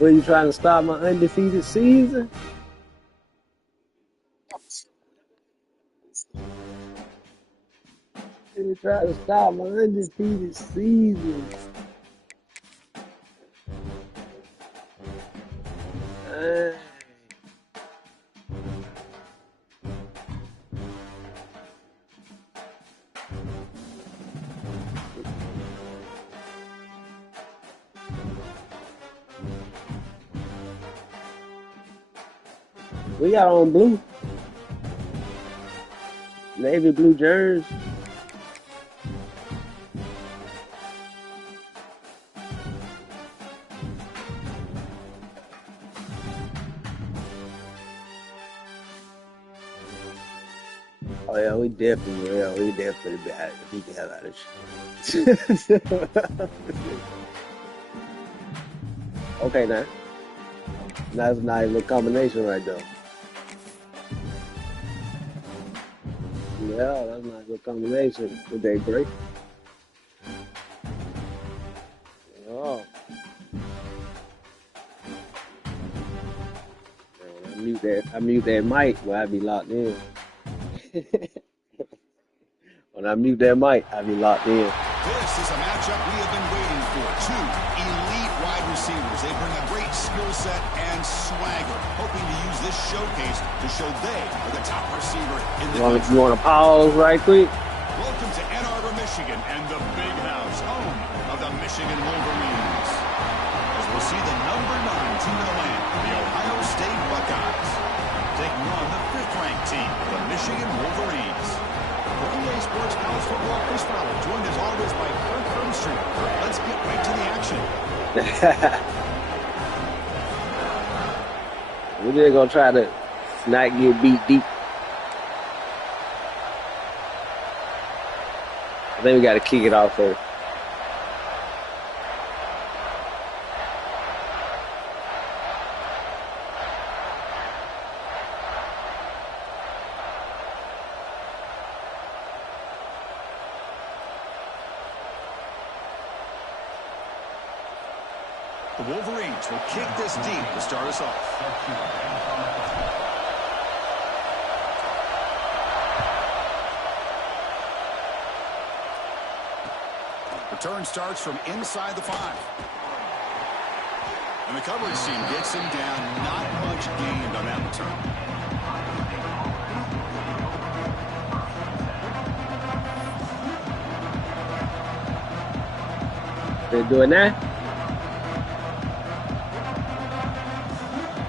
Were you trying to stop my undefeated season? You trying to stop my undefeated season? Dang. We got on blue, navy blue jersey. Oh yeah, we definitely bad. We can have that shit. Okay, now that's not even a combination right there. Yeah, that's not a good combination with that grape. Oh, man, I mute that mic where I be locked in. When I mute that mic, I be locked in. This is a matchup we have been waiting for. Two elite wide receivers. They bring a great skill set and swagger, hoping to use this showcase to show they are the top receiver in the country. You want to pause right quick? Welcome to Ann Arbor, Michigan, and the Big House, home of the Michigan Wolverines. As we'll see the number 9 team in the land, the Ohio State Buckeyes, taking on the 5th-ranked team, the Michigan Wolverines. For EA Sports College Football, Chris Fowler, joined as always by Kirk Hermstrom. Let's get right to the action. We're just gonna try to not get beat deep. I think we got to kick it off first. The Wolverines will kick this deep to start us off. Return starts from inside the 5. And the coverage team gets him down. Not much gained on that return. They're doing that?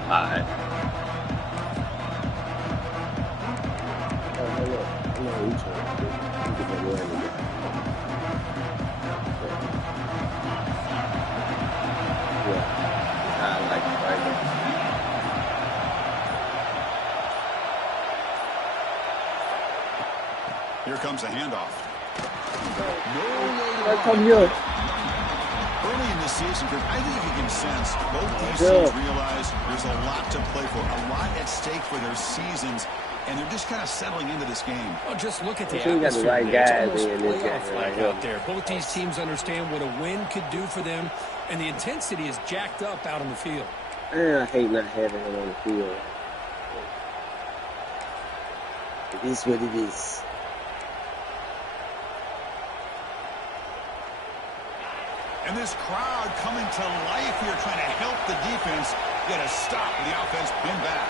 Alright. Here comes a handoff. Come here. Early in the season, I think you can sense both these teams realize there's a lot to play for, a lot at stake for their seasons, and they're just kind of settling into this game. Well, just look at the atmosphere. Right, it's almost playoff-like out there. Both these teams understand what a win could do for them, and the intensity is jacked up out on the field. I hate not having him on the field. It is what it is. And this crowd coming to life here, trying to help the defense get a stop with the offense pinned back.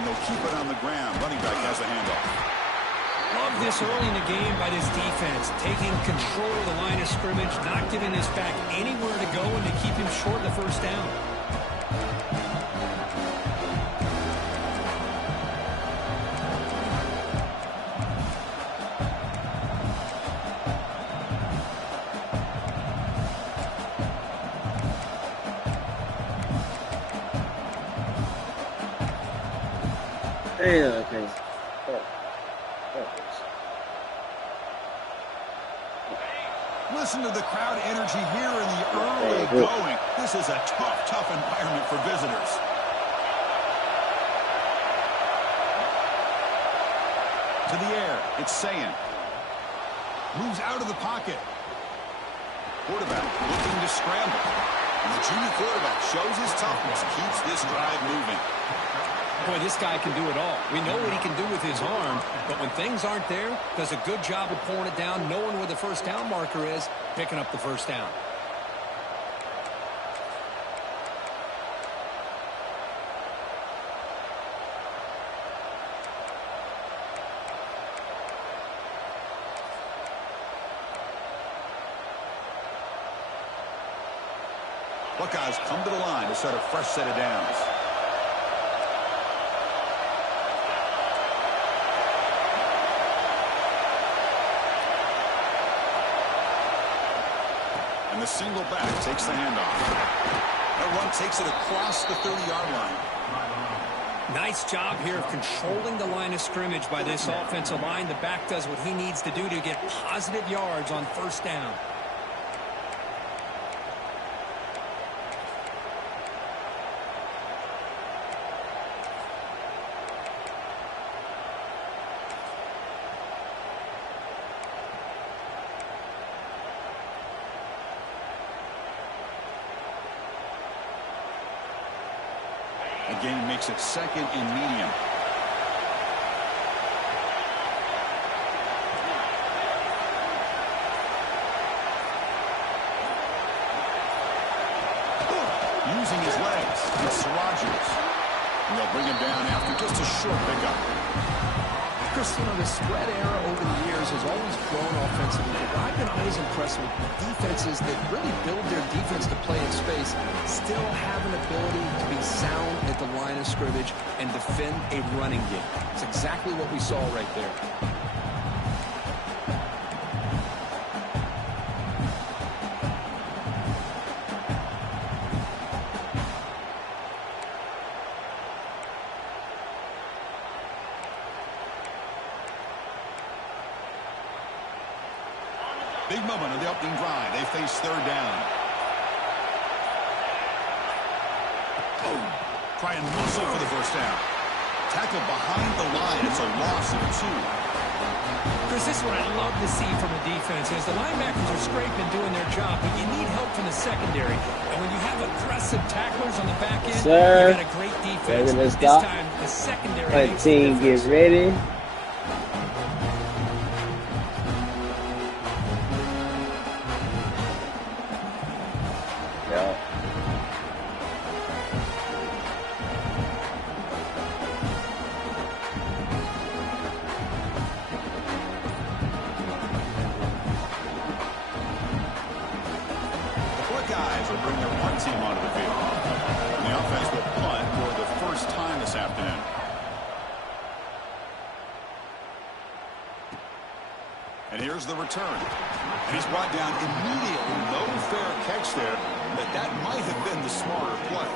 And they'll keep it on the ground. Running back has the handoff. Love this early in the game by this defense, taking control of the line of scrimmage, not giving this back anywhere to go, and to keep him short of the first down. Okay. Listen to the crowd energy here in the early going. This is a tough environment for visitors. To the air, it's Sayin. Moves out of the pocket. Quarterback looking to scramble. And the junior quarterback shows his toughness, keeps this drive moving. Boy, this guy can do it all. We know what he can do with his arm, but when things aren't there, does a good job of pulling it down, knowing where the first down marker is, picking up the first down. Buckeyes come to the line to set a fresh set of downs. And the single back takes the handoff. That run takes it across the 30-yard line. Nice job here of controlling the line of scrimmage by this offensive line. The back does what he needs to do to get positive yards on first down. Again, makes it second and medium. Using his legs, it's Rogers. And they'll bring him down after just a short pickup. Chris, you know, the spread era over the years has always grown offensively, but I've been always impressed with defenses that really build their defense to play in space, still have an ability to be sound at the line of scrimmage and defend a running game. It's exactly what we saw right there. Big moment of the opening drive. They face third down. Boom. Try and muscle for the first down. Tackle behind the line. It's a loss of 2. Chris, this is what I love to see from a defense is the linebackers are scraping, doing their job, but you need help from the secondary. And when you have aggressive tacklers on the back end, you got a great defense. This time, the secondary. Team, get ready. Buckeyes will bring their one team onto the field. And the offense will punt for the first time this afternoon. And here's the return. And he's brought down immediately. No fair catch there, but that might have been the smarter play.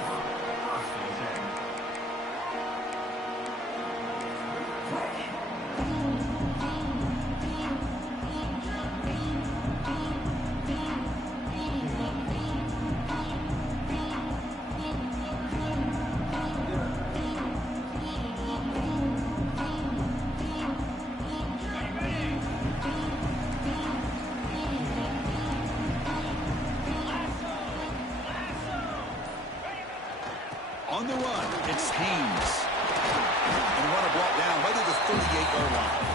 On the run, it's Haynes. And runner brought down right at the 38-yard line.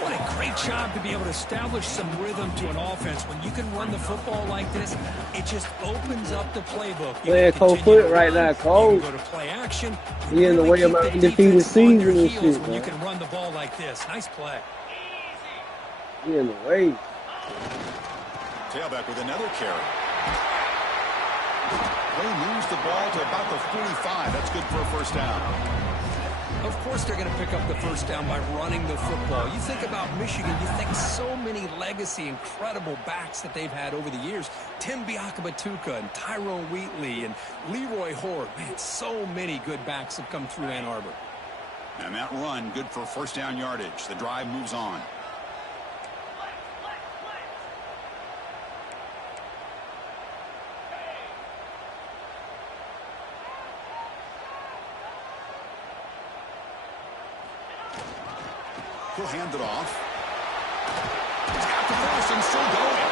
What a great job to be able to establish some rhythm to an offense. When you can run the football like this, it just opens up the playbook. You Yeah, cold foot right now, cold. Go to play action. He in the way of my undefeated season and shit, when you man. can run the ball like this. Nice play. He in the way. Tailback with another carry. They moves the ball to about the 45. That's good for a first down. Of course they're going to pick up the first down by running the football. You think about Michigan, you think so many legacy, incredible backs that they've had over the years. Tim Biakabatuka and Tyrone Wheatley and Leroy Horde. Man, so many good backs have come through Ann Arbor. And that run, good for first down yardage. The drive moves on. He'll hand it off. He's got the first and still going.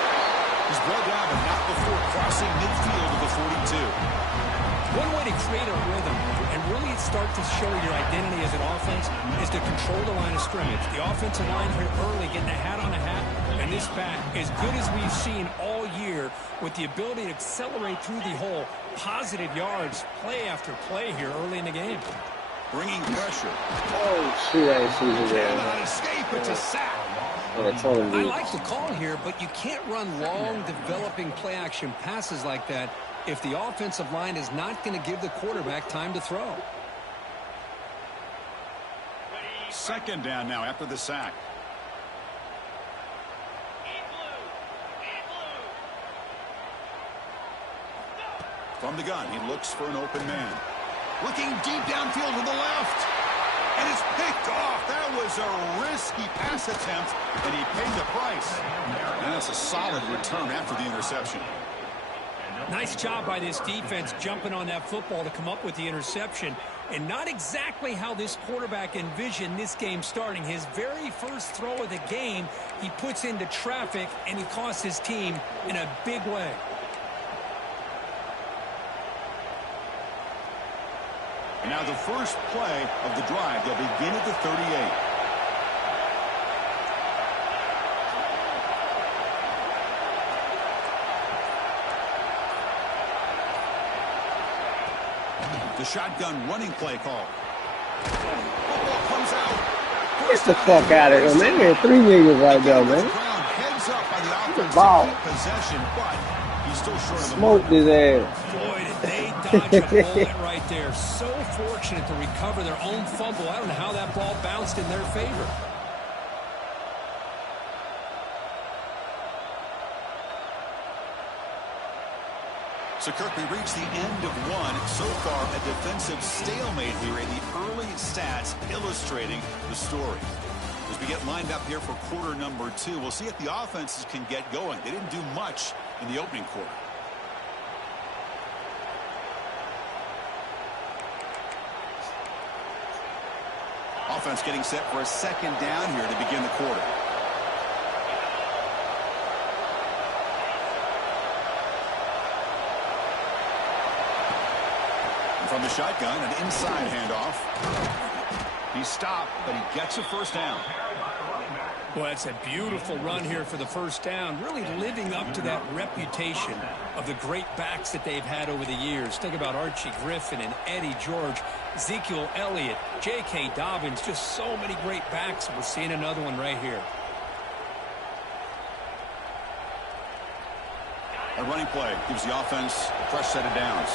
He's brought down, but not before crossing midfield of the 42. One way to create a rhythm and really start to show your identity as an offense is to control the line of scrimmage. The offensive line here early getting a hat on a hat, and this back, as good as we've seen all year, with the ability to accelerate through the hole, positive yards, play after play here early in the game. Bringing pressure. Oh, shit, I see you there. Cannot escape. It's a sack. I like the call here, but you can't run long, developing play-action passes like that if the offensive line is not going to give the quarterback time to throw. Second down now after the sack. From the gun, he looks for an open man. Looking deep downfield to the left. And it's picked off. That was a risky pass attempt, and he paid the price. And that's a solid return after the interception. Nice job by this defense jumping on that football to come up with the interception. And not exactly how this quarterback envisioned this game starting. His very first throw of the game, he puts into traffic, and he costs his team in a big way. And now the first play of the drive. They'll begin at the 38. The shotgun running play call. Football comes out. Get the fuck out of here, man. There are three niggas right there, man. Heads up by the offense Ball. to keep possession, but he's still short of the Smoked his ass. Boy, did they dodge a bullet right there. So fortunate to recover their own fumble. I don't know how that ball bounced in their favor. So, Kirk, we reached the end of one. So far, a defensive stalemate here in the early stats illustrating the story. As we get lined up here for quarter number 2, we'll see if the offenses can get going. They didn't do much in the opening quarter. Offense getting set for a second down here to begin the quarter. From the shotgun, an inside handoff. He's stopped, but he gets a first down. Well, that's a beautiful run here for the first down, really living up to that reputation of the great backs that they've had over the years. Think about Archie Griffin and Eddie George, Ezekiel Elliott, J.K. Dobbins, just so many great backs. We're seeing another one right here. A running play gives the offense a fresh set of downs.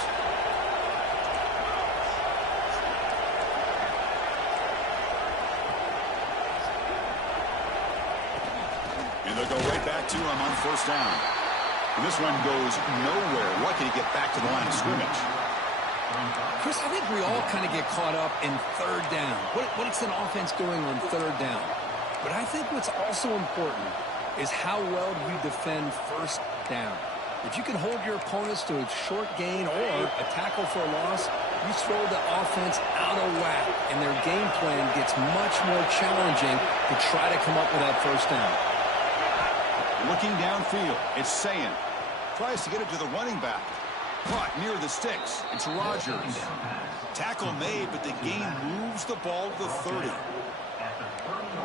And they'll go right back to him on first down. And this one goes nowhere. Lucky to get back to the line of scrimmage. Chris, I think we all kind of get caught up in third down. What's an offense doing on third down? But I think what's also important is how well do you defend first down. If you can hold your opponents to a short gain or a tackle for a loss, you throw the offense out of whack, and their game plan gets much more challenging to try to come up with that first down. Looking downfield, it's Sayin. Tries to get it to the running back. Caught near the sticks. It's Rodgers. Tackle made, but the gain moves the ball to the 30.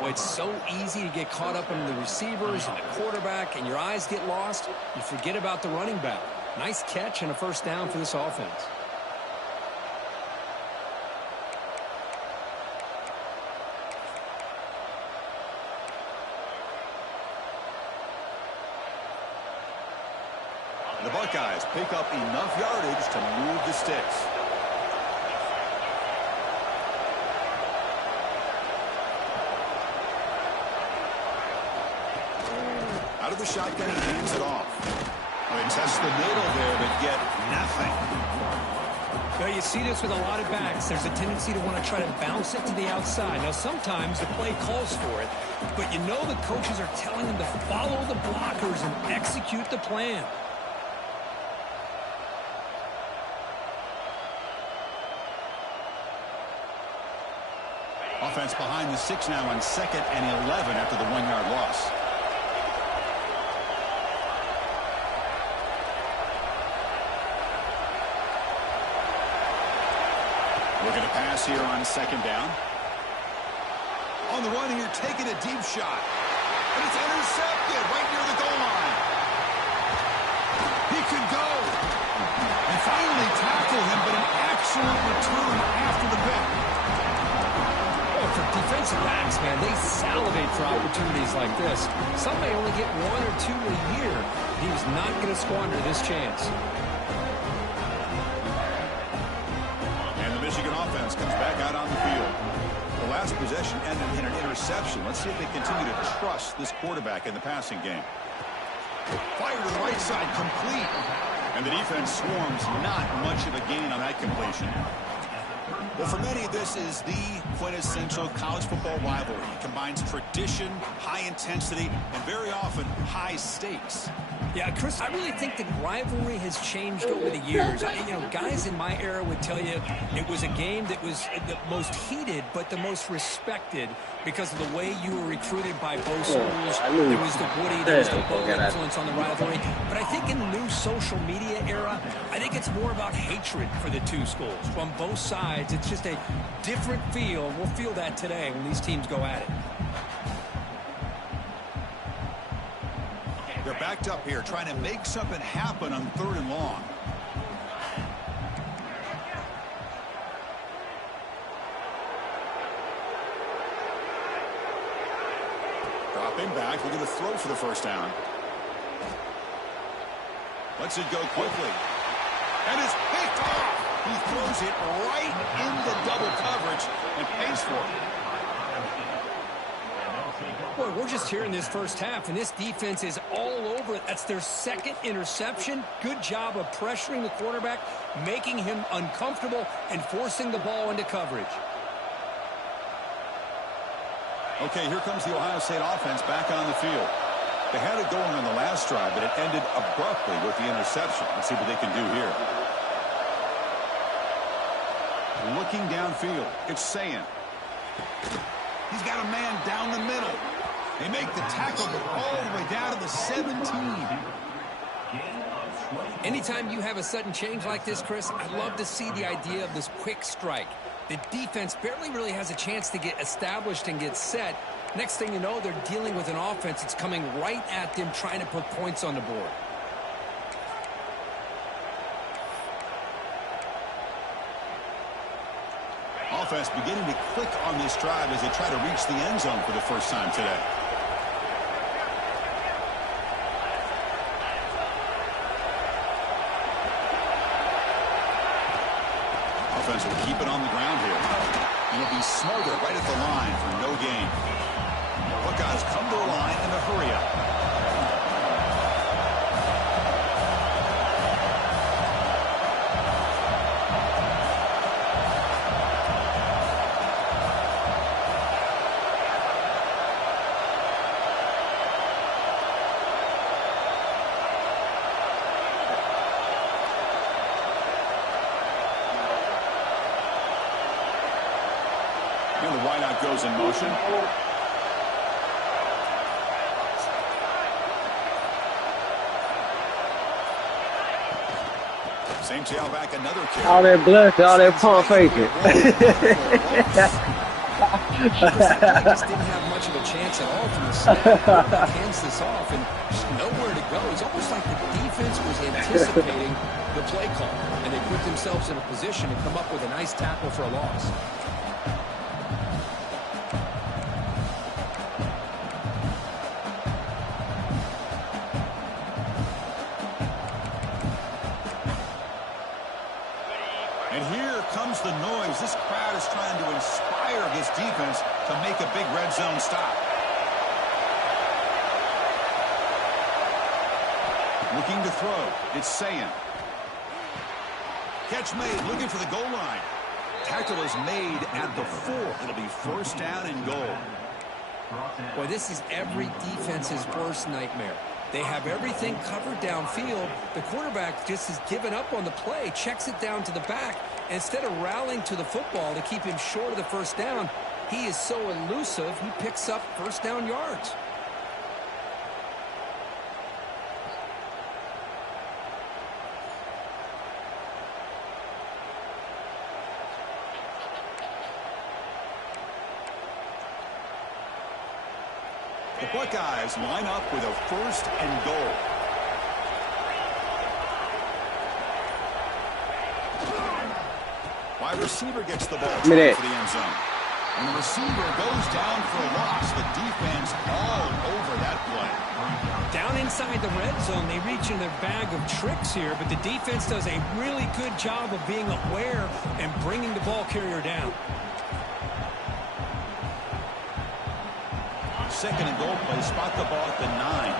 Well, it's so easy to get caught up in the receivers and the quarterback, and your eyes get lost. You forget about the running back. Nice catch and a first down for this offense. The Buckeyes pick up enough yardage to move the sticks. Out of the shotgun, he hands it off. Well, he tests the middle there, but get nothing. Well, you see this with a lot of backs. There's a tendency to want to try to bounce it to the outside. Now, sometimes the play calls for it, but you know the coaches are telling them to follow the blockers and execute the plan. Offense behind the 6 now on 2nd and 11 after the 1-yard loss. Looking to pass here on 2nd down. On the run here, taking a deep shot. And it's intercepted right near the goal line. He could go. And finally tackle him, but an excellent return after the pick. Oh, for defensive backs, man, they salivate for opportunities like this. Some may only get 1 or 2 a year. He was not going to squander this chance. And the Michigan offense comes back out on the field. The last possession ended in an interception. Let's see if they continue to trust this quarterback in the passing game. Fire to the right side, complete. And the defense swarms, not much of a gain on that completion. Well, for many, this is the quintessential college football rivalry. It combines tradition, high intensity, and very often high stakes. Yeah, Chris, I really think the rivalry has changed over the years. Guys in my era would tell you it was a game that was the most heated but the most respected because of the way you were recruited by both schools. There was the Woody, there was the Bo influence on the rivalry. But I think in the new social media era, I think it's more about hatred for the two schools. From both sides, it's just a different feel. We'll feel that today when these teams go at it. They're backed up here, trying to make something happen on 3rd and long. Dropping back, looking to throw for the first down. Lets it go quickly. And it's picked off. He throws it right into double coverage and pays for it. Boy, we're just here in this first half, and this defense is all over it. That's their 2nd interception. Good job of pressuring the quarterback, making him uncomfortable, and forcing the ball into coverage. Okay, here comes the Ohio State offense back on the field. They had it going on the last drive, but it ended abruptly with the interception. Let's see what they can do here. Looking downfield, it's Sayin. He's got a man down the middle. They make the tackle, but all the way down to the 17. Anytime you have a sudden change like this, Chris, I love to see the idea of this quick strike. The defense barely really has a chance to get established and get set. Next thing you know, they're dealing with an offense that's coming right at them, trying to put points on the board. Offense beginning to click on this drive as they try to reach the end zone for the first time today. Offense will keep it on the ground here. And it'll be smothered right at the line for no gain. Buckeyes come to the line in a hurry up. And the wideout goes in motion. Same tailback, another kick. All that bluff, all that pump faking. Because that play just didn't have much of a chance at all from the snap. Quarterback hands this off and just nowhere to go. It's almost like the defense was anticipating the play call, and they put themselves in a position to come up with a nice tackle for a loss. And here comes the noise. This crowd is trying to inspire this defense to make a big red zone stop. Looking to throw. It's Sayan. Catch made. Looking for the goal line. Tackle is made at the 4. It'll be first down and goal. Boy, this is every defense's worst nightmare. They have everything covered downfield. The quarterback just has given up on the play, checks it down to the back. And instead of rallying to the football to keep him short of the first down, he is so elusive, he picks up first down yards. The Buckeyes line up with a first and goal. Wide receiver gets the ball for the end zone. And the receiver goes down for a loss. The defense all over that play. Down inside the red zone, they reach in their bag of tricks here, but the defense does a really good job of being aware and bringing the ball carrier down. Second and goal play, spot the ball at the 9.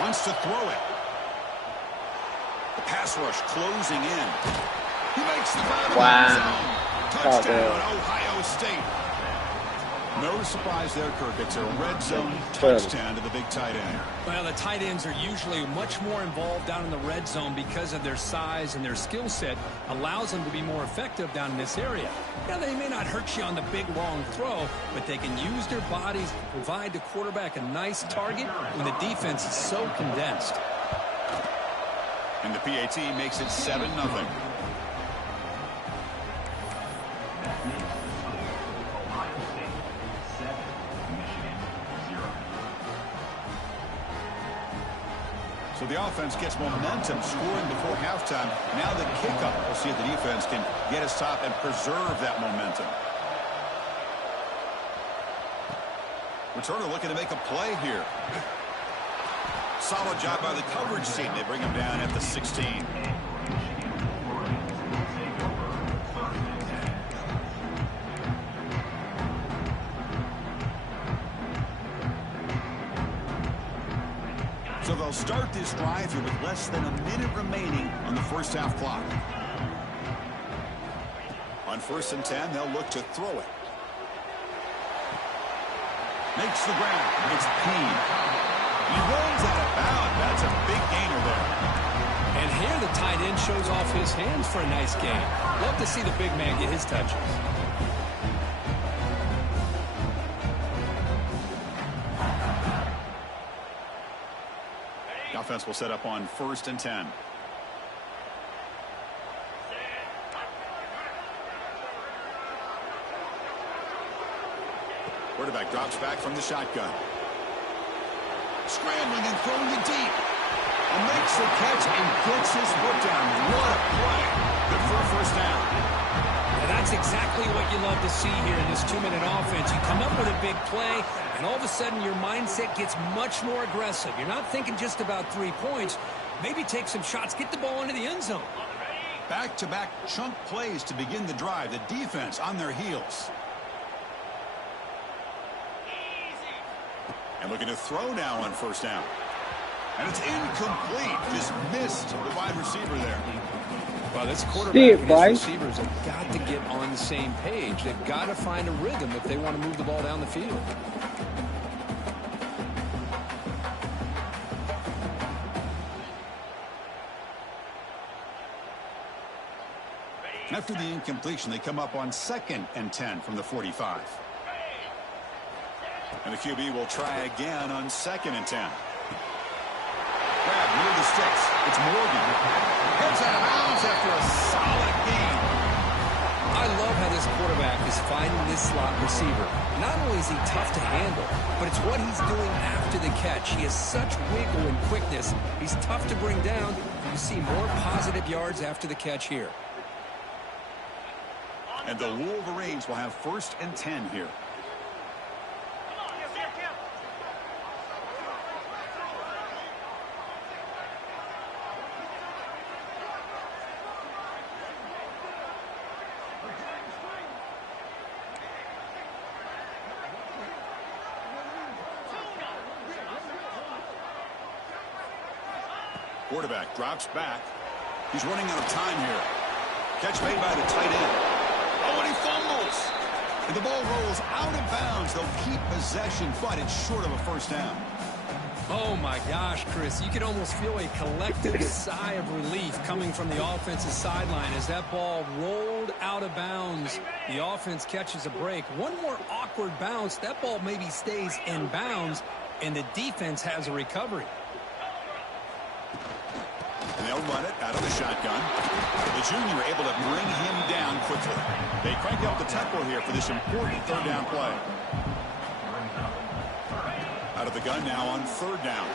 Wants to throw it. The pass rush closing in. He makes the grab. Wow. Touchdown, Ohio State. No surprise there, Kirk. It's a red zone touchdown to the big tight end. Well, the tight ends are usually much more involved down in the red zone because of their size and their skill set allows them to be more effective down in this area. Now, they may not hurt you on the big, long throw, but they can use their bodies to provide the quarterback a nice target when the defense is so condensed. And the PAT makes it 7-0. So the offense gets momentum, scoring before halftime. Now the kickoff. We'll see if the defense can get us top and preserve that momentum. Returner looking to make a play here. Solid job by the coverage team. They bring him down at the 16. So they'll start this drive here with less than a minute remaining on the first half clock. On 1st and 10, they'll look to throw it. Makes the ground. It's Payne. He runs out of bounds. That's a big gainer there. And here the tight end shows off his hands for a nice gain. Love to see the big man get his touches. The offense will set up on 1st and 10. Quarterback drops back from the shotgun. Scrambling and throwing it deep. And makes the catch and gets his foot down. What a play. Good for a first down. And that's exactly what you love to see here in this 2-minute offense. You come up with a big play, and all of a sudden your mindset gets much more aggressive. You're not thinking just about 3 points. Maybe take some shots, get the ball into the end zone. Back-to-back chunk plays to begin the drive. The defense on their heels. And looking to throw now on 1st down. And it's incomplete. Just missed the wide receiver there. Well, this quarterback and his receivers have got to get on the same page. They've got to find a rhythm if they want to move the ball down the field. After the incompletion, they come up on 2nd and 10 from the 45. And the QB will try again on 2nd and 10. Grab near the sticks. It's Morgan. Heads out of bounds after a solid gain. I love how this quarterback is finding this slot receiver. Not only is he tough to handle, but it's what he's doing after the catch. He has such wiggle and quickness. He's tough to bring down. You see more positive yards after the catch here. And the Wolverines will have 1st and 10 here. Quarterback drops back. He's running out of time here. Catch made by the tight end. Oh, and he fumbles. And the ball rolls out of bounds. They'll keep possession, but it's short of a 1st down. Oh, my gosh, Chris. You can almost feel a collective sigh of relief coming from the offensive sideline as that ball rolled out of bounds. The offense catches a break. One more awkward bounce. That ball maybe stays in bounds, and the defense has a recovery. And they'll run it out of the shotgun. The junior able to bring him down quickly. They crank up the tempo here for this important 3rd down play. Out of the gun now on 3rd down.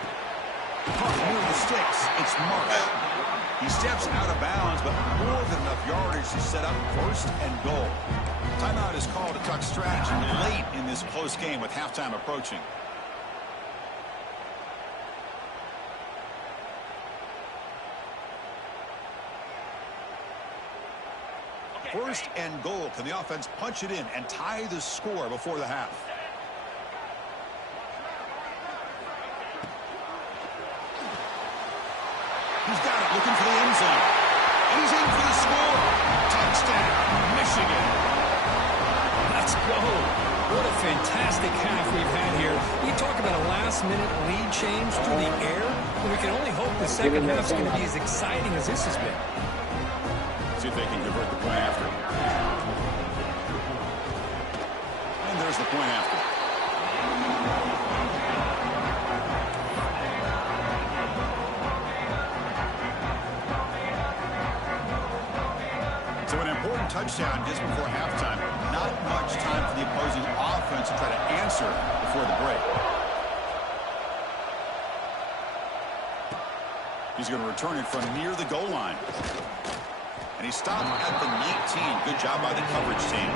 Caught near the sticks. It's Marsh. He steps out of bounds, but more than enough yardage to set up 1st and goal. Timeout is called to tuck strategy late in this close game with halftime approaching. 1st and goal. Can the offense punch it in and tie the score before the half? He's got it, looking for the end zone. And he's in for the score. Touchdown, Michigan. Let's go. What a fantastic half we've had here. You talk about a last-minute lead change through the air, and we can only hope the second half's going to be as exciting as this has been. See if they can convert the point after. And there's the point after. So an important touchdown just before halftime. Not much time for the opposing offense to try to answer before the break. He's going to return it from near the goal line. And he stopped at the 19. Good job by the coverage team.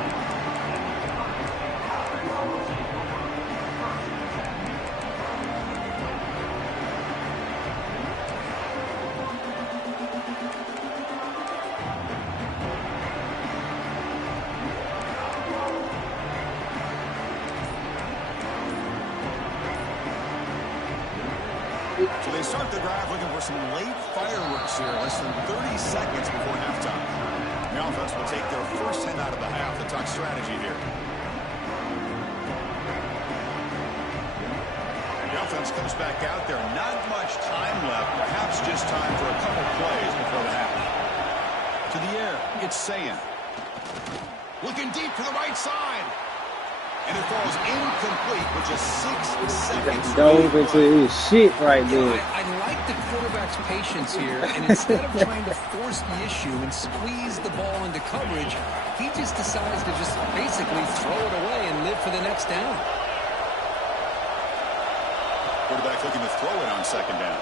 So they start the drive looking for some late fireworks here, less than 30 seconds before halftime. The offense will take their 1st hit out of the half to talk strategy here. The offense comes back out there. Not much time left, perhaps just time for a couple plays before the half. To the air, it's Sayan. Looking deep to the right side. And it falls incomplete with just 6 seconds. Dove into his shit right there. I like the quarterback's patience here, and instead of trying to force the issue and squeeze the ball into coverage, he just decides to just basically throw it away and live for the next down. Quarterback looking to throw it on 2nd down.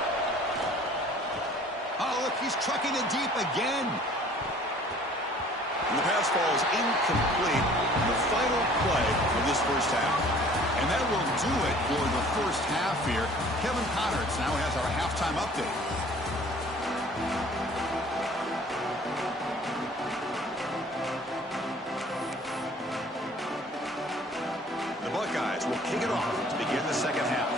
Oh, look, he's trucking it deep again. And the pass falls incomplete in the final play of this 1st half. And that will do it for the 1st half here. Kevin Connerts now has our halftime update. The Buckeyes will kick it off to begin the 2nd half.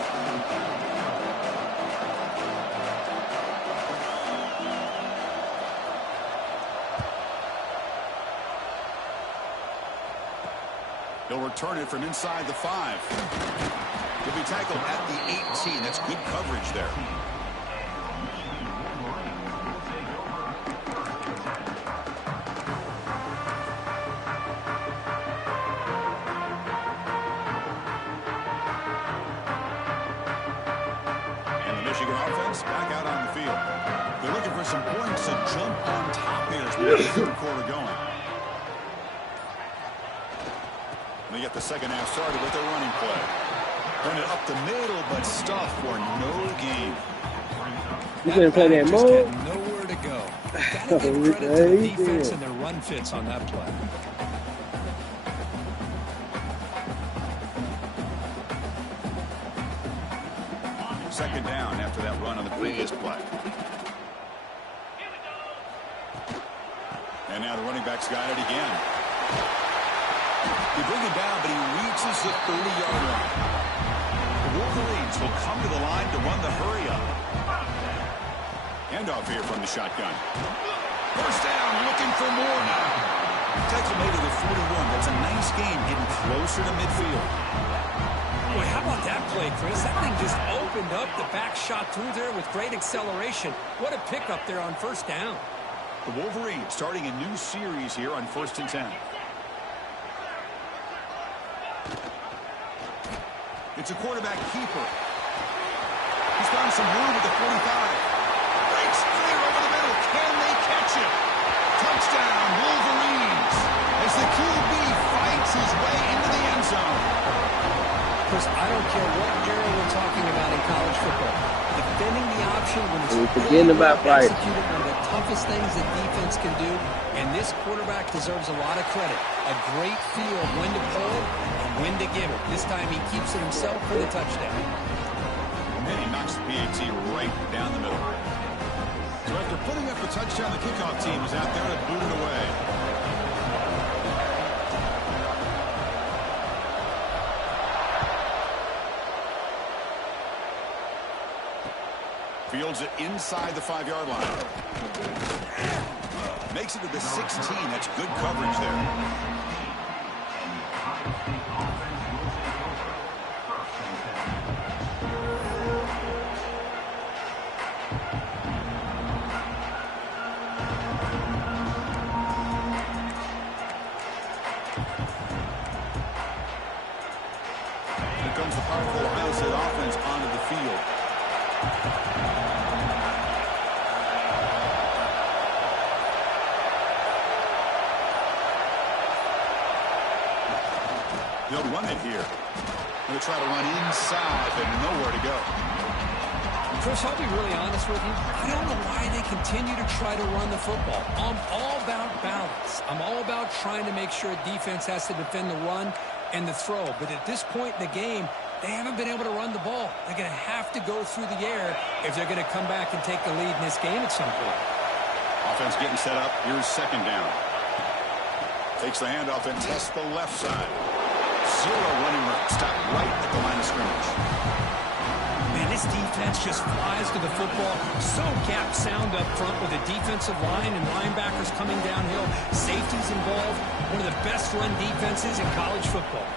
He'll return it from inside the 5. He'll be tackled at the 18. That's good coverage there. some points to jump on top here as we get the third quarter going. We get the second half started with a running play. Run it up the middle, but stuffed for no gain. You gonna play that just mode? had nowhere to go. Gotta give credit to the defense and their run fits on that play. Second down after that run on the previous play. And now the running back's got it again. They bring him down, but he reaches the 30-yard line. The Wolverines will come to the line to run the hurry up. Handoff here from the shotgun. First down, looking for more now. Tackle made to the 41. That's a nice game, getting closer to midfield. Boy, how about that play, Chris? That thing just opened up. The back shot through there with great acceleration. What a pickup there on first down. The Wolverines starting a new series here on 1st and 10. It's a quarterback keeper. He's found some room with the 45. Breaks clear over the middle. Can they catch it? Touchdown, Wolverines. As the QB fights his way into the end zone. Chris, I don't care what area we're talking about in college football. Defending the option when it's executed, one of the toughest things that defense can do. And this quarterback deserves a lot of credit. A great feel of when to pull it and when to give it. This time he keeps it himself for the touchdown. And then he knocks the PAT right down the middle. So after putting up the touchdown, the kickoff team is out there to boot it away. Fields it inside the 5-yard line. Makes it to the 16. That's good coverage there. Here comes the powerful Ohio State offense onto the field. They'll run it here. They'll try to run inside, but nowhere to go. Chris, I'll be really honest with you. I don't know why they continue to try to run the football. I'm all about balance. I'm all about trying to make sure defense has to defend the run and the throw. But at this point in the game, they haven't been able to run the ball. They're going to have to go through the air if they're going to come back and take the lead in this game at some point. Offense getting set up. Here's second down. Takes the handoff and tests the left side. Zero running room. Stop right at the line of scrimmage. Man, this defense just flies to the football. So gap sound up front with the defensive line and linebackers coming downhill. Safeties involved. One of the best run defenses in college football.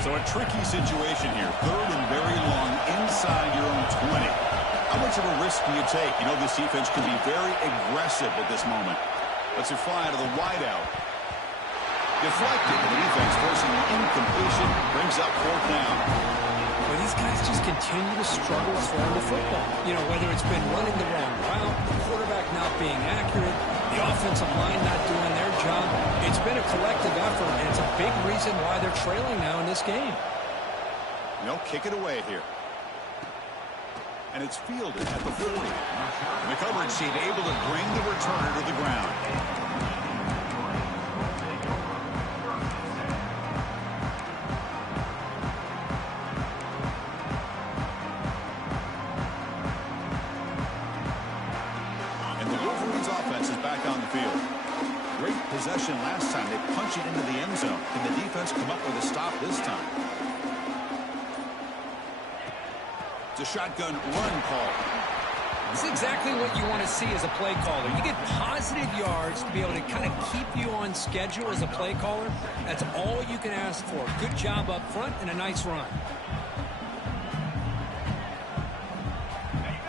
So a tricky situation here. Third and very long inside your own 20. How much of a risk do you take? You know this defense can be very aggressive at this moment. Lets it fly out of the wideout. Deflected. The defense forcing the incompletion. Brings up fourth down. Well, these guys just continue to struggle throwing the football. You know, whether it's been running the wrong route, the quarterback not being accurate, the offensive line not doing their job. It's been a collective effort, and it's a big reason why they're trailing now in this game. No, kick it away here. And it's fielded at the 40. The coverage team able to bring the returner to the ground. And the Wolverines offense is back on the field. Great possession last time. They punch it into the end zone. Can the defense come up with a stop this time? A shotgun run call. It's exactly what you want to see as a play caller. You get positive yards to be able to kind of keep you on schedule as a play caller. That's all you can ask for. Good job up front and a nice run.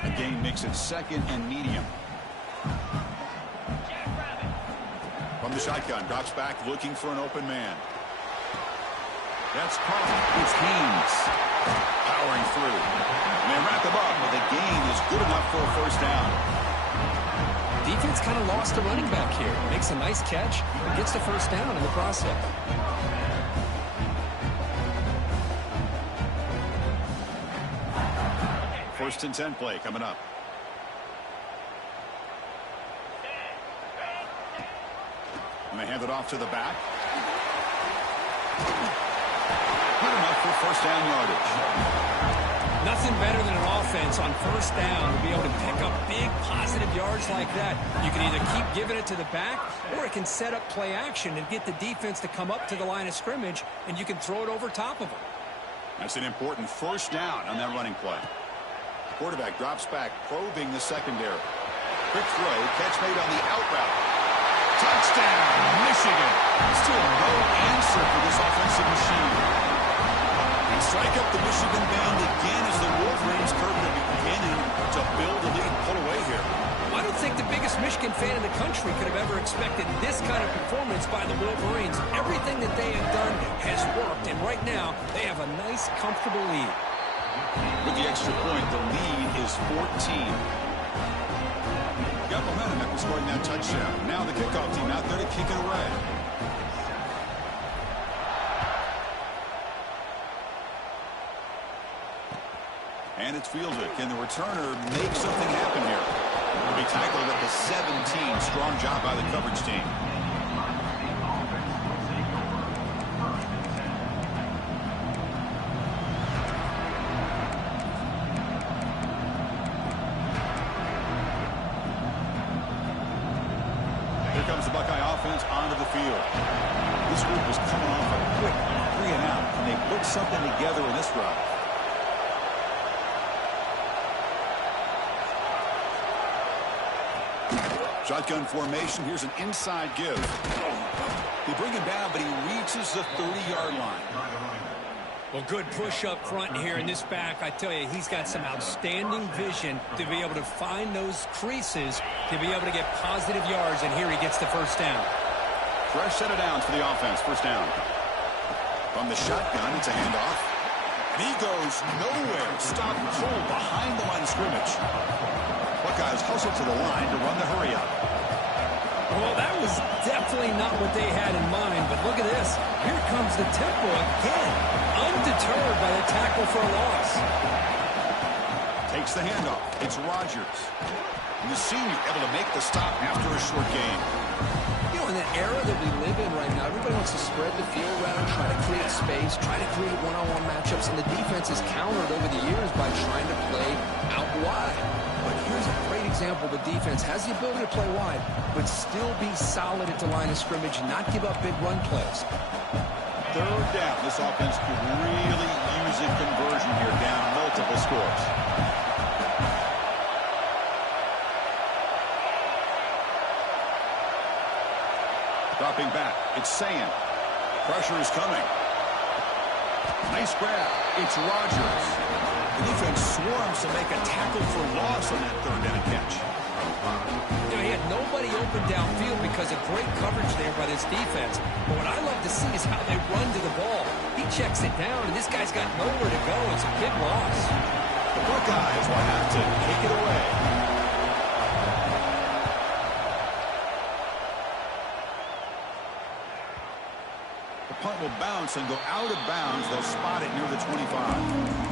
The game makes it second and medium. From the shotgun, drops back looking for an open man. That's caught. It's Haynes powering through. And they wrap him up, but the gain is good enough for a first down. Defense kind of lost a running back here. Makes a nice catch, gets the first down in the process. First and 10 play coming up. And they hand it off to the back. Good enough for first down yardage. Nothing better than an offense on first down to be able to pick up big positive yards like that. You can either keep giving it to the back, or it can set up play action and get the defense to come up to the line of scrimmage, and you can throw it over top of them. That's an important first down on that running play. Quarterback drops back, probing the secondary. Quick throw, catch made on the out route. Touchdown, Michigan. Still no answer for this offensive machine. And strike up the Michigan band again as the Wolverines curve are beginning to build a lead and pull away here. I don't think the biggest Michigan fan in the country could have ever expected this kind of performance by the Wolverines. Everything that they have done has worked, and right now they have a nice, comfortable lead. With the extra point, the lead is 14. Got momentum after scoring that touchdown. Now the kickoff team out there to kick it away. And it's fielded. Can the returner make something happen here? Will be tackled at the 17. Strong job by the coverage team. Here comes the Buckeye offense onto the field. This group was coming off a quick 3 and out, and they put something together in this drive. Shotgun formation. Here's an inside give. They bring him down, but he reaches the 30-yard line. Well, good push up front here in this back. I tell you, he's got some outstanding vision to be able to find those creases, to be able to get positive yards, and here he gets the first down. Fresh set of downs for the offense. First down. From the shotgun, it's a handoff. And he goes nowhere. Stop cold behind the line of scrimmage. Buckeyes hustle to the line to run the hurry up. Well, that was definitely not what they had in mind, but look at this. Here comes the tempo again. Undeterred by the tackle for a loss. Takes the handoff. It's Rogers. And the senior able to make the stop after a short gain. You know, in the era that we live in right now, everybody wants to spread the field around, try to create space, try to create one-on-one matchups, and the defense has countered over the years by trying to play out wide. But here's a great example. The defense has the ability to play wide, but still be solid at the line of scrimmage and not give up big run plays. Third down. This offense could really use a conversion here, down multiple scores. Dropping back. It's Sayan. Pressure is coming. Nice grab. It's Rogers. The defense swarms to make a tackle for loss on that third down catch. You know, he had nobody open downfield because of great coverage there by this defense. But what I love to see is how they run to the ball. He checks it down, and this guy's got nowhere to go. It's a big loss. The Buckeyes will have to kick it away. The punt will bounce and go out of bounds. They'll spot it near the 25.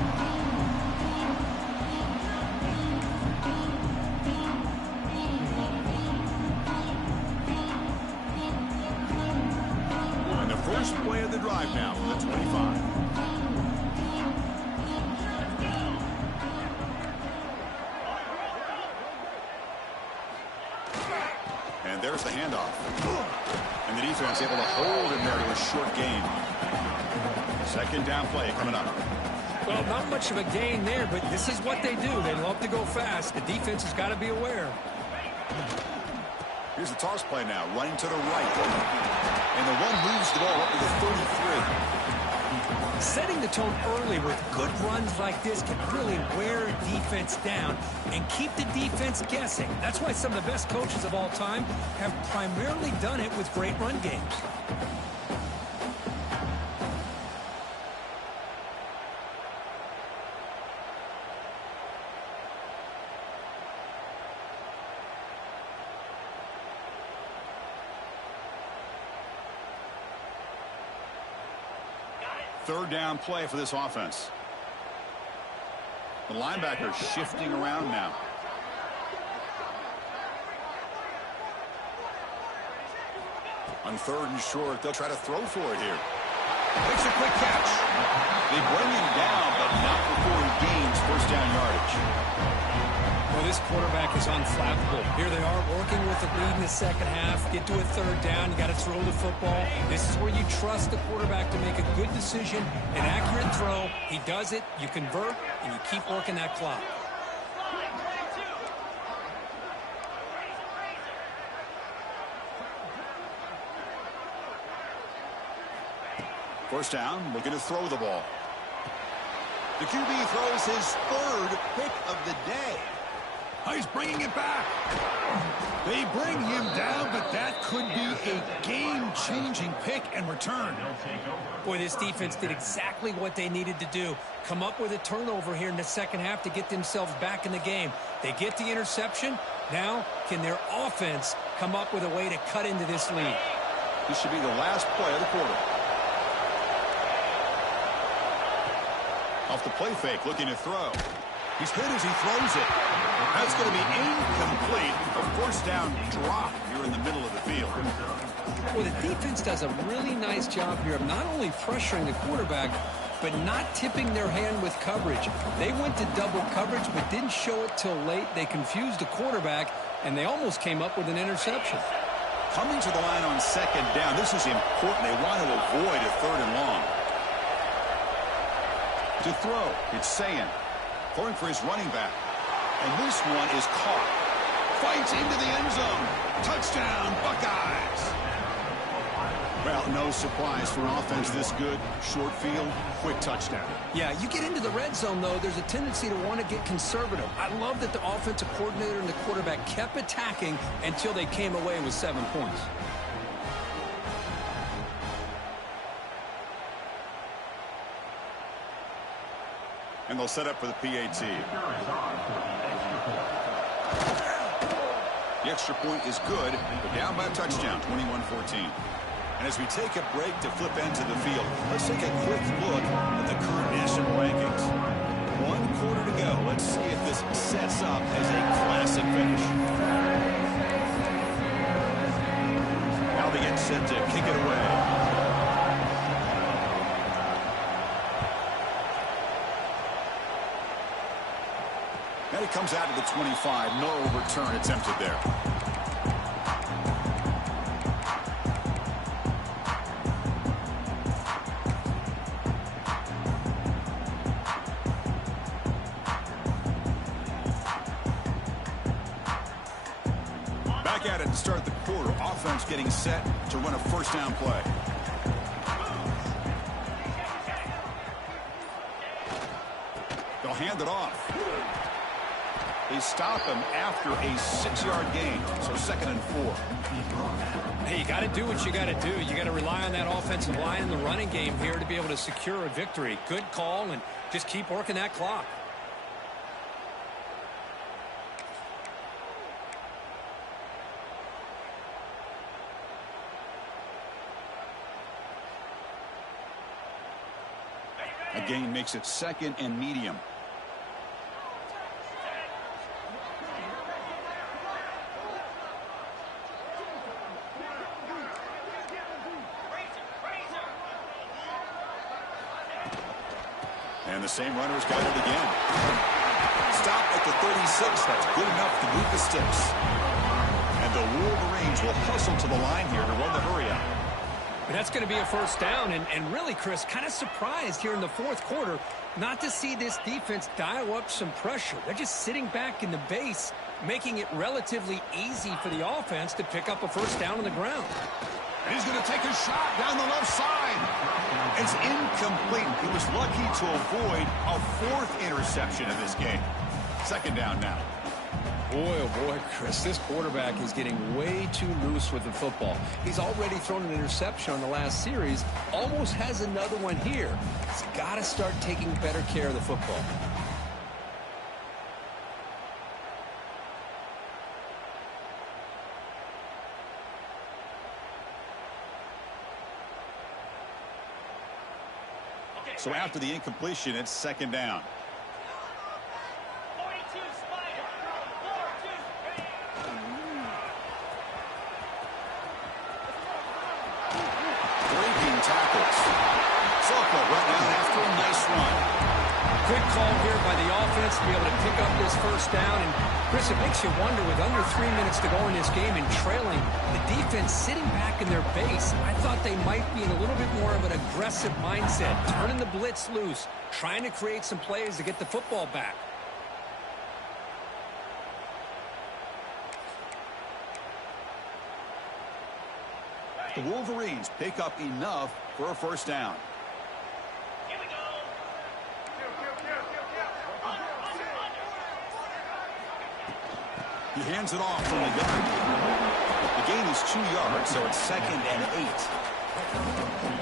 First play of the drive now from the 25. And there's the handoff. And the defense able to hold him there to a short gain. Second down play coming up. Well, not much of a gain there, but this is what they do. They love to go fast. The defense has got to be aware. Here's the toss play now, running to the right. And the one moves the ball up to the 33. Setting the tone early with good runs like this can really wear a defense down and keep the defense guessing. That's why some of the best coaches of all time have primarily done it with great run games. third down play for this offense. The linebacker shifting around now. On third and short, they'll try to throw for it here. Makes a quick catch. They bring him down, but not before he gains first down yardage. Well, this quarterback is unflappable. Here they are working with the lead in the second half. Get to a third down. You got to throw the football. This is where you trust the quarterback to make a good decision, an accurate throw. He does it. You convert, and you keep working that clock. First down, looking to throw the ball. The QB throws his third pick of the day. Oh, he's bringing it back. They bring him down, but that could be a game-changing pick and return. Boy, this defense did exactly what they needed to do. Come up with a turnover here in the second half to get themselves back in the game. They get the interception. Now, can their offense come up with a way to cut into this lead? This should be the last play of the quarter. Off the play fake, looking to throw. He's hit as he throws it. That's going to be incomplete. A first down drop here in the middle of the field. Well, the defense does a really nice job here of not only pressuring the quarterback, but not tipping their hand with coverage. They went to double coverage, but didn't show it till late. They confused the quarterback, and they almost came up with an interception. Coming to the line on second down, this is important. They want to avoid a third and long. To throw, it's Sayan. Throwing for his running back. And this one is caught. Fights into the end zone. Touchdown, Buckeyes. Well, no surprise for an offense this good. Short field, quick touchdown. Yeah, you get into the red zone, though, there's a tendency to want to get conservative. I love that the offensive coordinator and the quarterback kept attacking until they came away with 7 points. And they'll set up for the PAT. The extra point is good, but down by a touchdown, 21-14. And as we take a break to flip into the field, let's take a quick look at the current national rankings. 1 quarter to go. Let's see if this sets up as a classic finish. Now they get set to kick it away. Now he comes out to the 25. No return attempted there. Back at it to start the quarter. Offense getting set to run a first down play. They'll hand it off. They stop him after a 6-yard gain, so 2nd and 4. Hey, you got to do what you got to do. You got to rely on that offensive line in the running game here to be able to secure a victory. Good call, and just keep working that clock. A gain makes it 2nd and medium. And the same runners got it again. Stop at the 36. That's good enough to move the sticks. And the Wolverines will hustle to the line here to run the hurry out. But that's going to be a first down, and really, Chris, kind of surprised here in the fourth quarter not to see this defense dial up some pressure. They're just sitting back in the base, making it relatively easy for the offense to pick up a first down on the ground. And he's going to take a shot down the left side. It's incomplete. He was lucky to avoid a 4th interception in this game. 2nd down now. Boy, oh boy, Chris, this quarterback is getting way too loose with the football. He's already thrown an interception on the last series, almost has another one here. He's got to start taking better care of the football. So after the incompletion, it's second down. Breaking tackles. Football right down after a nice run. Quick call here by the offense to be able to pick up this first down. And, Chris, it makes you wonder, with under 3 minutes to go in this game and trailing, the defense sitting back in their base. I thought they might be in a little bit more of an aggressive mindset, turning the blitz loose, trying to create some plays to get the football back. The Wolverines pick up enough for a first down. He hands it off from the gun. The gain is 2 yards, so it's 2nd and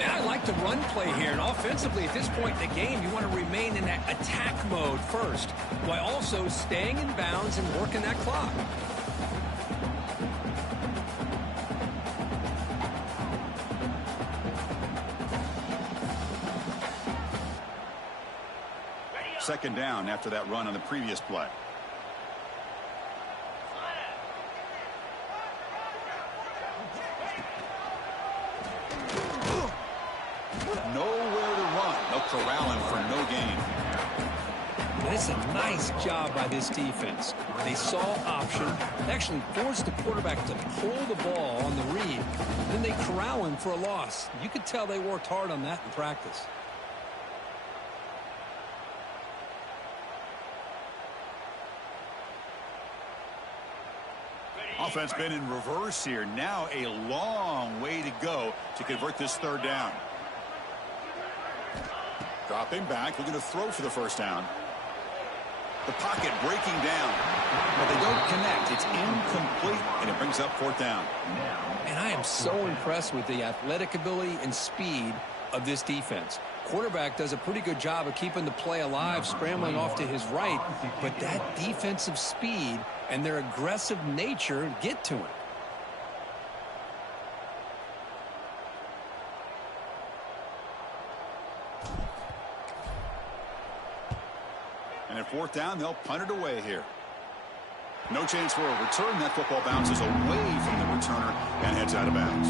8. Now I like the run play here, and offensively at this point in the game, you want to remain in that attack mode first, while also staying in bounds and working that clock. Second down after that run on the previous play. Nowhere to run. They'll corral him for no gain. That's a nice job by this defense. They saw option, actually forced the quarterback to pull the ball on the read, then they corral him for a loss. You could tell they worked hard on that in practice. Offense been in reverse here. Now a long way to go to convert this third down. Dropping back, looking to throw for the first down. The pocket breaking down, but they don't connect. It's incomplete, and it brings up fourth down. And I am so impressed with the athletic ability and speed of this defense. Quarterback does a pretty good job of keeping the play alive, scrambling off to his right, but that defensive speed and their aggressive nature get to him. And at fourth down, they'll punt it away here. No chance for a return. That football bounces away from the returner and heads out of bounds.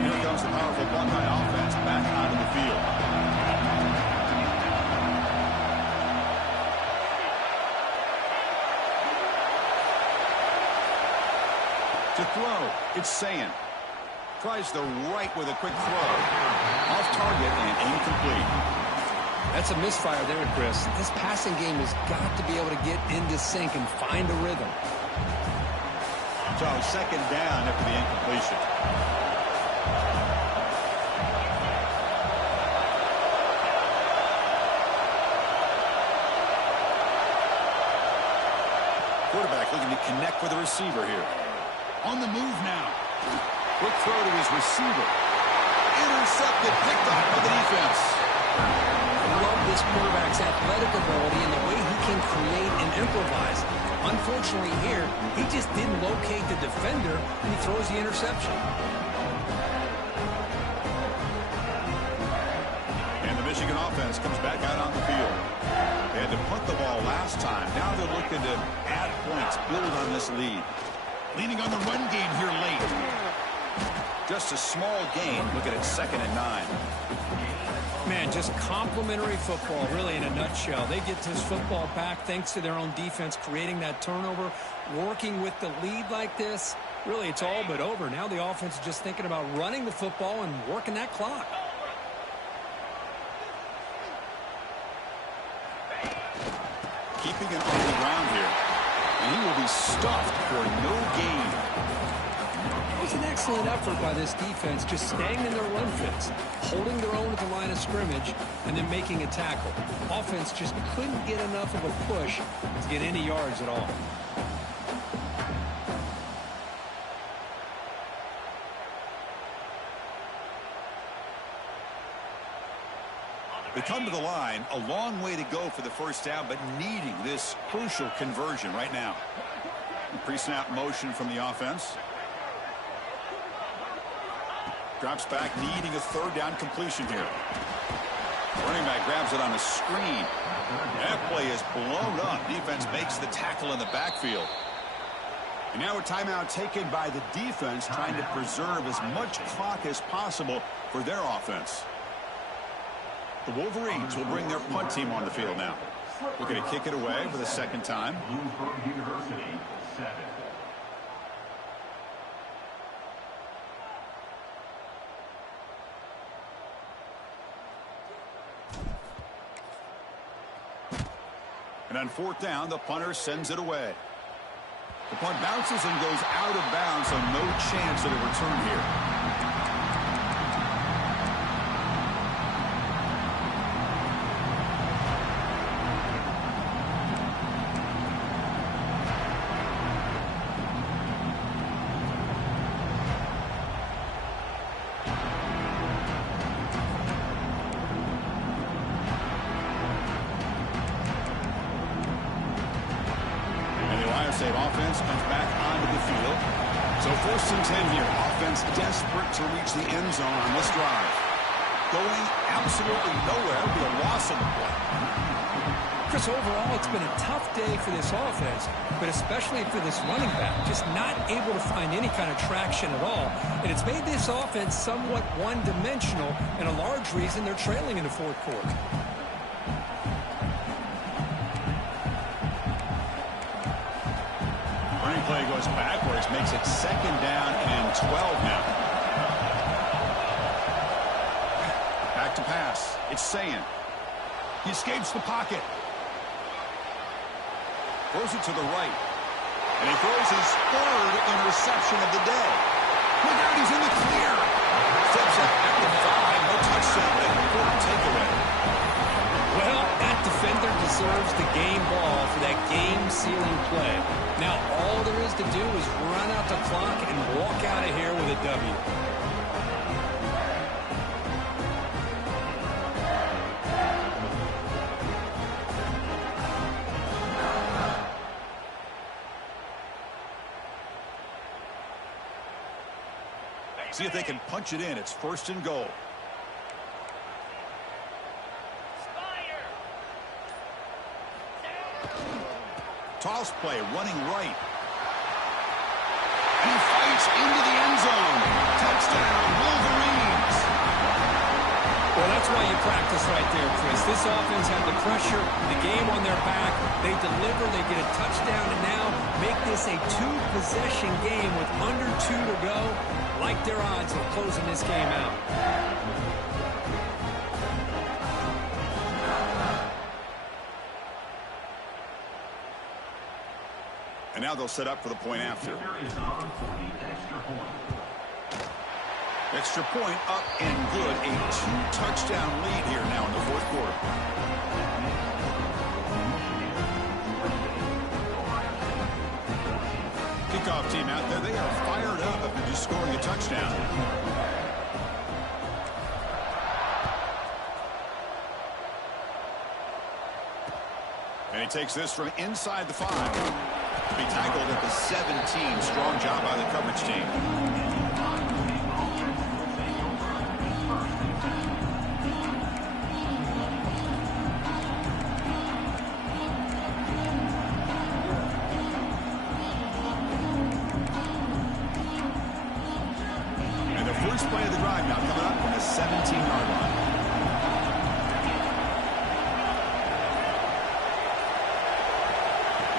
Here comes the powerful Buckeye offense back onto the field. To throw, it's Sayin. Tries the right with a quick throw. Off target and incomplete. That's a misfire there, Chris. This passing game has got to be able to get into sync and find a rhythm. So second down after the incompletion. Quarterback looking to connect with the receiver here. On the move now. Quick throw to his receiver. Intercepted, picked off by the defense. I love this quarterback's athletic ability and the way he can create and improvise. Unfortunately here, he just didn't locate the defender, and he throws the interception. And the Michigan offense comes back out on the field. They had to punt the ball last time. Now they're looking to add points, build on this lead. Leaning on the run game here late. Just a small gain. Look at it, 2nd and 9. Man, just complimentary football, really, in a nutshell. They get this football back thanks to their own defense, creating that turnover, working with the lead like this. Really, it's all but over. Now the offense is just thinking about running the football and working that clock. Keeping it on the ground here. And he will be stuffed for no gain. It was an excellent effort by this defense, just staying in their run fits, holding their own at the line of scrimmage, and then making a tackle. Offense just couldn't get enough of a push to get any yards at all. They come to the line, a long way to go for the first down, but needing this crucial conversion right now. Pre-snap motion from the offense. Drops back, needing a third down completion here. Running back grabs it on a screen. That play is blown up. Defense makes the tackle in the backfield. And now a timeout taken by the defense, trying to preserve as much clock as possible for their offense. The Wolverines will bring their punt team on the field now. Looking to kick it away for the second time. And on fourth down, the punter sends it away. The punt bounces and goes out of bounds, so no chance of a return here. Offense comes back onto the field. So 1st and 10 here. Offense desperate to reach the end zone on this drive. Going absolutely nowhere. It'll be a loss on the play. Chris, overall, it's been a tough day for this offense, but especially for this running back. Just not able to find any kind of traction at all. And it's made this offense somewhat one-dimensional, and a large reason they're trailing in the fourth quarter. Play goes backwards, makes it 2nd down and 12 now. Back to pass. It's Sayan. He escapes the pocket. Throws it to the right. And he throws his 3rd interception of the day. Look out, he's in the clear. Steps up at the 5. No touchdown. An important takeaway. Well, that defender deserves the game ball for that game-sealing play. Now, all there is to do is run out the clock and walk out of here with a W. See if they can punch it in. It's 1st and goal. Toss play, running right. And he fights into the end zone. Touchdown, Wolverines. Well, that's why you practice right there, Chris. This offense had the pressure, the game on their back. They deliver, they get a touchdown, and now make this a 2-possession game with under 2 to go. Like their odds of closing this game out. And now they'll set up for the point after. Extra point up and good. A 2-touchdown lead here now in the fourth quarter. Kickoff team out there. They are fired up after just scoring a touchdown. And he takes this from inside the 5. Be tackled at the 17. Strong job by the coverage team. And the first play of the drive now coming up from the 17-yard line.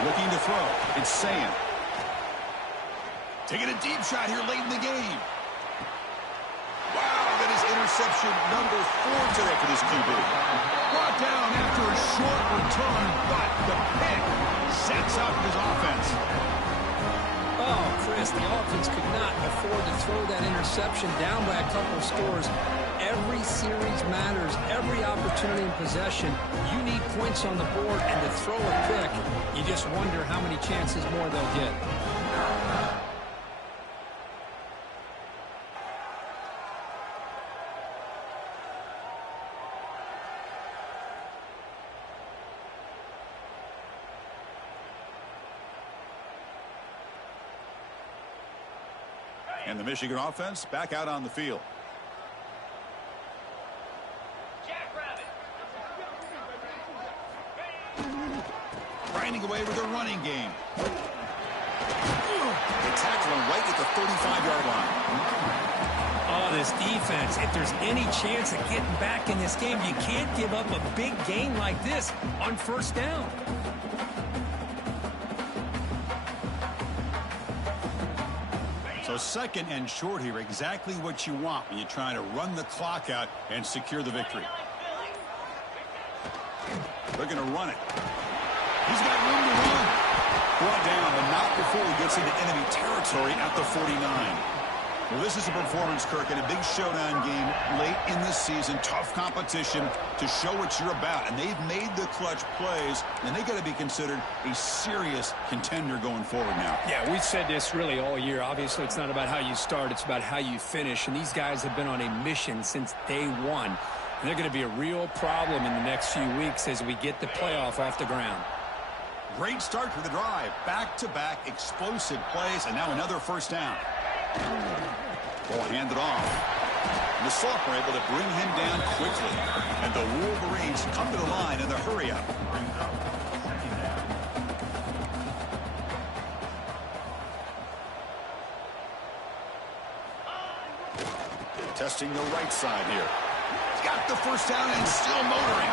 Looking to throw. It's Sayan. Taking a deep shot here late in the game. Wow, that is interception number 4 today for this QB. Brought down after a short return, but the pick sets up his offense. Oh, Chris, the offense could not afford to throw that interception down by a couple of scores. Every series matters. Every opportunity in possession. You need points on the board, and to throw a pick, you just wonder how many chances more they'll get. And the Michigan offense back out on the field. Grinding away with their running game. They tackle him right at the 35-yard line. Oh, this defense, if there's any chance of getting back in this game, you can't give up a big gain like this on first down. So second and short here, exactly what you want when you're trying to run the clock out and secure the victory. They're going to run it. He's got room to run. Brought down, but not before he gets into enemy territory at the 49. Well, this is a performance, Kirk, in a big showdown game late in the season. Tough competition to show what you're about. And they've made the clutch plays, and they got to be considered a serious contender going forward now. Yeah, we've said this really all year. Obviously, it's not about how you start. It's about how you finish. And these guys have been on a mission since day one. And they're going to be a real problem in the next few weeks as we get the playoff off the ground. Great start to the drive. Back-to-back explosive plays, and now another first down. Ball handed off. And the Sophomore able to bring him down quickly. And the Wolverines come to the line in the hurry-up. Testing the right side here. Got the first down and still motoring.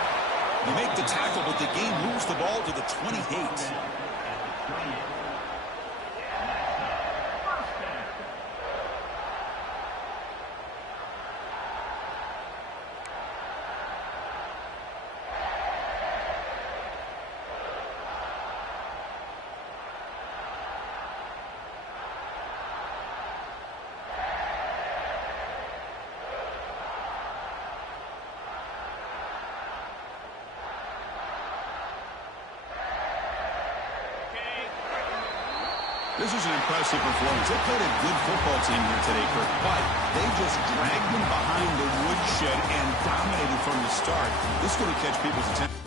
They make the tackle, but the game moves the ball to the 28. This is an impressive performance. They played a good football team here today, Kirk, but they just dragged them behind the woodshed and dominated from the start. This is going to catch people's attention.